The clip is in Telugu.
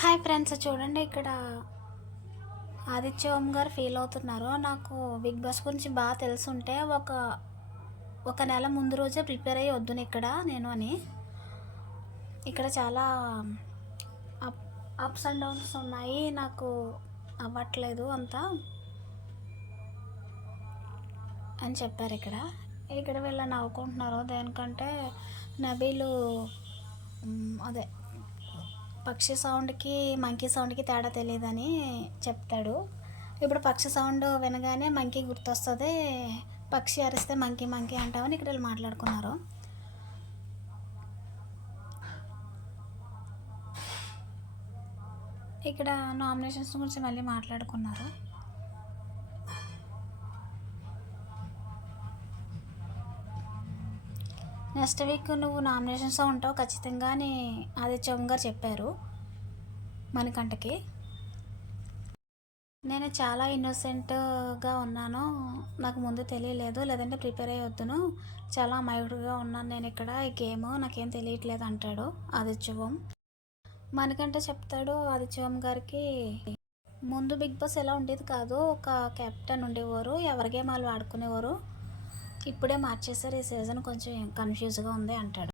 హాయ్ ఫ్రెండ్స్ చూడండి ఇక్కడ ఆదిత్య ఓం గారు ఫీల్ అవుతున్నారు. నాకు బిగ్ బాస్ గురించి బాగా తెలుసుంటే ఒక ఒక నెల ముందు రోజే ప్రిపేర్ అయ్యి వద్దును ఇక్కడ నేను అని. ఇక్కడ చాలా అప్ అప్స్ అండ్ డౌన్స్ ఉన్నాయి. నాకు అవ్వట్లేదు అంతా అని చెప్పారు ఇక్కడ. ఇక్కడ వీళ్ళ నవ్వుకుంటున్నారు. దేనికంటే నబీలు అదే పక్షి సౌండ్కి మంకీ సౌండ్కి తేడా తెలియదని చెప్తాడు. ఇప్పుడు పక్షి సౌండ్ వినగానే మంకీ గుర్తొస్తుంది. పక్షి అరిస్తే మంకీ మంకీ అంటామని ఇక్కడ వీళ్ళు మాట్లాడుకున్నారు. ఇక్కడ నామినేషన్స్ గురించి మళ్ళీ మాట్లాడుకున్నారు. నెక్స్ట్ వీక్ నువ్వు నామినేషన్స్లో ఉంటావు. ఖచ్చితంగా అని ఆదిత్యం గారు చెప్పారు మణికంఠకి. నేను చాలా ఇన్నోసెంట్గా ఉన్నాను. నాకు ముందు తెలియలేదు. లేదంటే ప్రిపేర్ అయ్యొద్దును. చాలా మైడ్గా ఉన్నాను నేను ఇక్కడ. ఈ గేమ్ నాకేం తెలియట్లేదు అంటాడు ఆదిత్యవం మనకంటే చెప్తాడు ఆదిత్యవం గారికి ముందు బిగ్ బాస్ ఎలా ఉండేది కాదు. ఒక కెప్టెన్ ఉండేవారు. ఎవరి గేమ్ వాళ్ళు ఆడుకునేవారు. ఇప్పుడే మార్చేసారు ఈ సీజన్ కొంచెం కన్ఫ్యూజ్గా ఉంది అంటాడు.